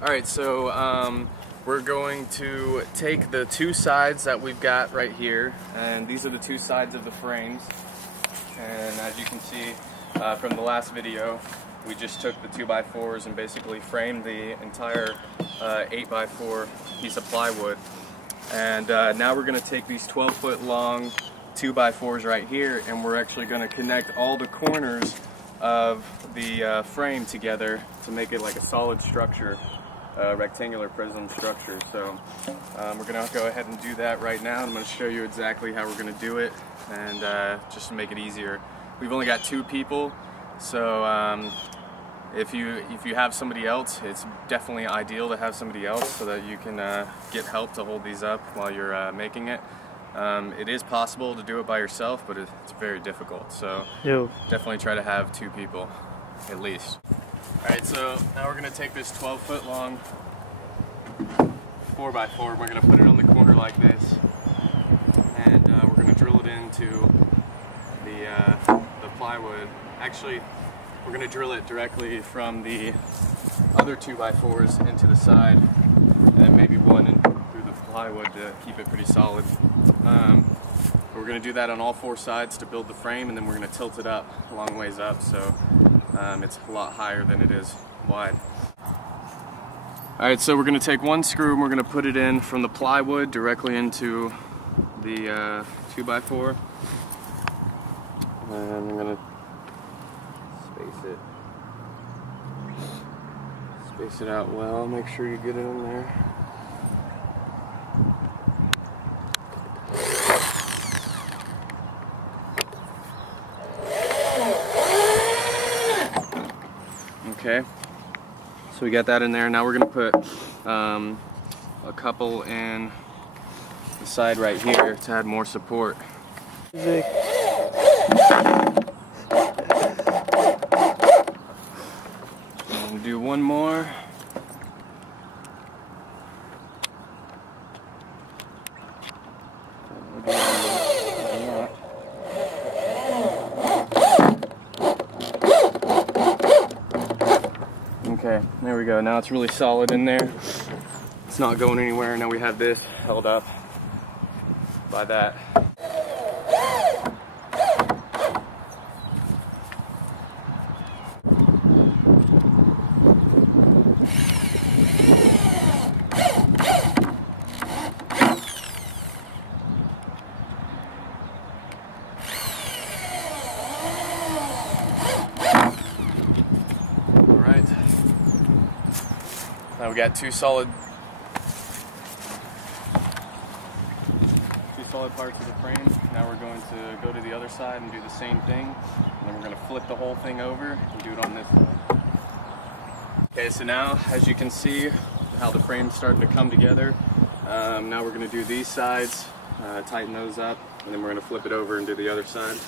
Alright, so we're going to take the two sides that we've got right here, and these are the two sides of the frames. And as you can see from the last video, we just took the 2x4s and basically framed the entire 8x4 piece of plywood. And now we're going to take these 12-foot long 2x4s right here, and we're actually going to connect all the corners of the frame together to make it like a solid structure, rectangular prism structure. So we're going to go ahead and do that right now. I'm going to show you exactly how we're going to do it, and just to make it easier. We've only got 2 people, so if you have somebody else, it's definitely ideal to have somebody else so that you can get help to hold these up while you're making it. It is possible to do it by yourself, but it's very difficult, so definitely try to have 2 people at least. Alright, so now we're going to take this 12-foot long 4x4, we're going to put it on the corner like this, and we're going to drill it into the plywood. Actually, we're going to drill it directly from the other 2x4s into the side, and maybe one in through the plywood to keep it pretty solid. We're going to do that on all 4 sides to build the frame, and then we're going to tilt it up a long ways up, so it's a lot higher than it is wide. Alright, so we're going to take one screw and we're going to put it in from the plywood directly into the 2x4. And I'm going to space it out well, make sure you get it in there. Okay, so we got that in there. Now we're going to put a couple in the side right here to add more support. And do one more. Okay, there we go. Now it's really solid in there. It's not going anywhere. Now we have this held up by that. Now we got two solid parts of the frame. Now we're going to go to the other side and do the same thing. And then we're going to flip the whole thing over and do it on this side. Okay, so now as you can see how the frame's starting to come together. Now we're going to do these sides, tighten those up, and then we're going to flip it over and do the other side.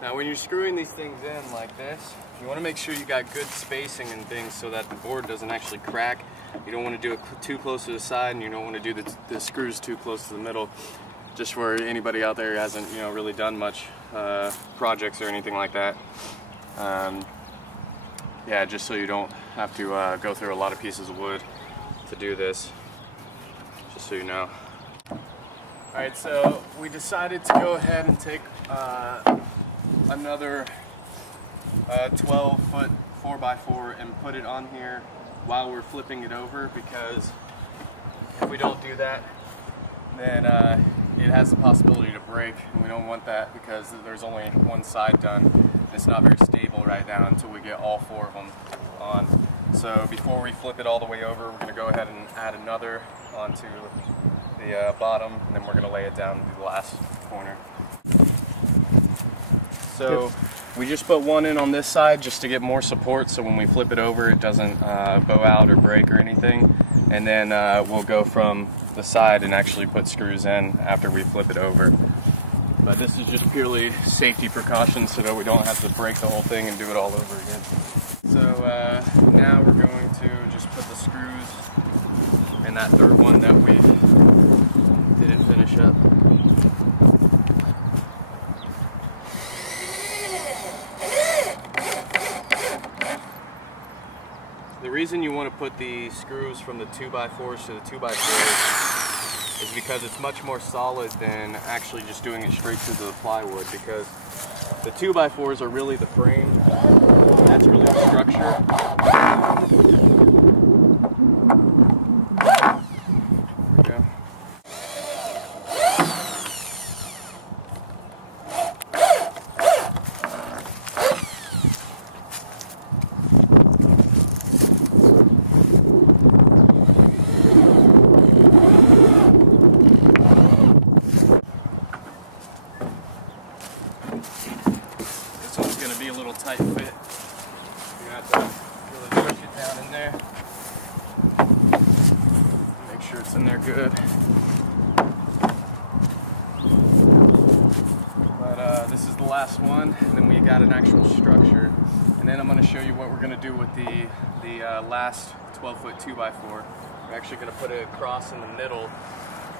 Now when you're screwing these things in like this, you want to make sure you got good spacing and things so that the board doesn't actually crack. You don't want to do it too close to the side, and you don't want to do the screws too close to the middle. Just for anybody out there who hasn't, really done much projects or anything like that. Yeah, just so you don't have to go through a lot of pieces of wood to do this, just so you know. Alright, so we decided to go ahead and take another 12-foot 4x4 and put it on here while we're flipping it over, because if we don't do that, then it has the possibility to break, and we don't want that because there's only one side done. It's not very stable right now until we get all 4 of them on. So before we flip it all the way over, we're going to go ahead and add another onto the bottom, and then we're going to lay it down to the last corner. So we just put one in on this side just to get more support, so when we flip it over it doesn't bow out or break or anything. And then we'll go from the side and actually put screws in after we flip it over. But this is just purely safety precautions so that we don't have to break the whole thing and do it all over again. So now we're going to just put the screws in that third one that we didn't finish up. The reason you want to put the screws from the 2x4s to the 2x4s is because it's much more solid than actually just doing it straight through the plywood, because the 2x4s are really the frame, that's really the structure. There we go. A little tight fit. You're gonna have to really push it down in there. Make sure it's in there good. But this is the last one, and then we got an actual structure. And then I'm going to show you what we're going to do with the last 12-foot 2x4. We're actually going to put it across in the middle,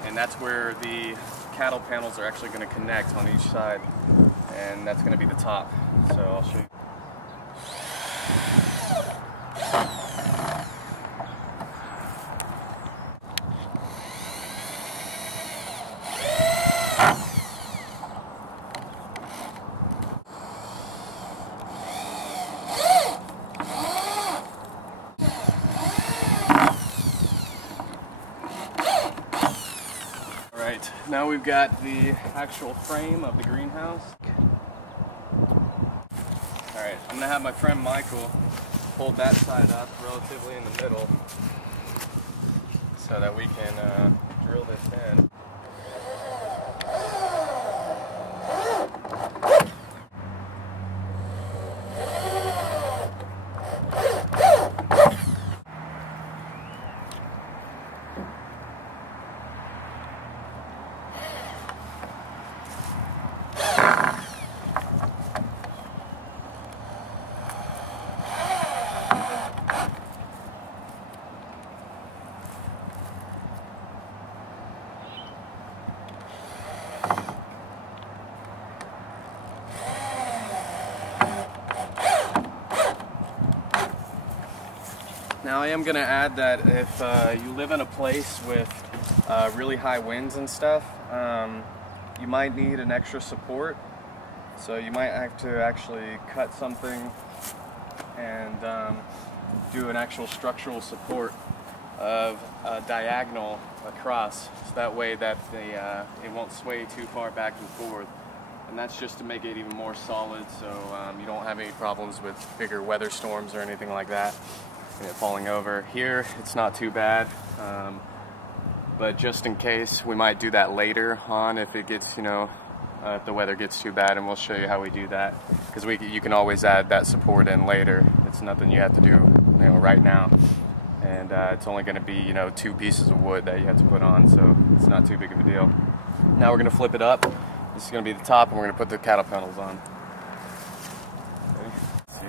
and that's where the cattle panels are actually going to connect on each side. And that's going to be the top. So I'll show you. Alright, now we've got the actual frame of the greenhouse. Alright, I'm going to have my friend Michael hold that side up relatively in the middle so that we can drill this in. Now I am going to add that if you live in a place with really high winds and stuff, you might need an extra support. So you might have to actually cut something and do an actual structural support of a diagonal across, so that way that it won't sway too far back and forth. And that's just to make it even more solid, so you don't have any problems with bigger weather storms or anything like that. Falling over. Here it's not too bad, but just in case, we might do that later on if it gets, if the weather gets too bad, and we'll show you how we do that, because you can always add that support in later. It's nothing you have to do right now, and it's only going to be 2 pieces of wood that you have to put on, so it's not too big of a deal. Now we're going to flip it up. This is going to be the top, and we're going to put the cattle panels on. Okay. See.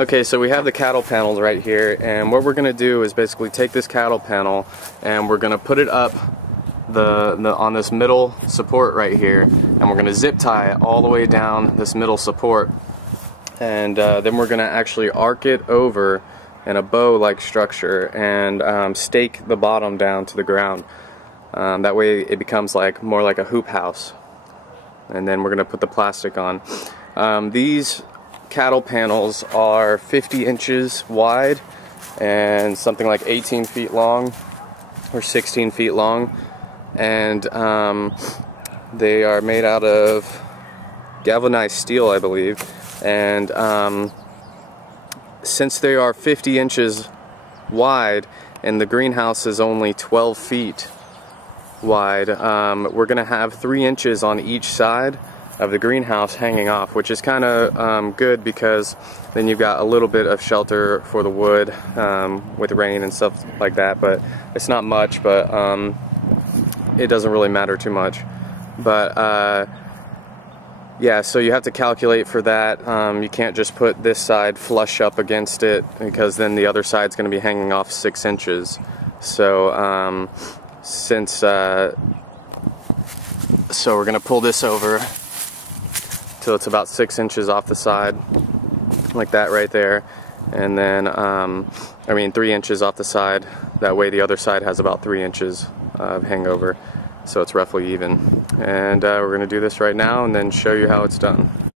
Okay, so we have the cattle panels right here, and what we're going to do is basically take this cattle panel and we're going to put it up on this middle support right here, and we're going to zip tie it all the way down this middle support, and then we're going to actually arc it over in a bow-like structure and stake the bottom down to the ground. That way it becomes more like a hoop house. And then we're going to put the plastic on. These cattle panels are 50 inches wide and something like 18 feet long or 16 feet long, and they are made out of galvanized steel, I believe, and since they are 50 inches wide and the greenhouse is only 12 feet wide, we're going to have 3 inches on each side of the greenhouse hanging off, which is kind of good, because then you've got a little bit of shelter for the wood with rain and stuff like that. But it's not much, but it doesn't really matter too much. But yeah, so you have to calculate for that. You can't just put this side flush up against it, because then the other side's going to be hanging off 6 inches. So so we're going to pull this over till it's about 6 inches off the side, like that right there, and then 3 inches off the side. That way the other side has about 3 inches of hangover, so it's roughly even. And we're going to do this right now and then show you how it's done.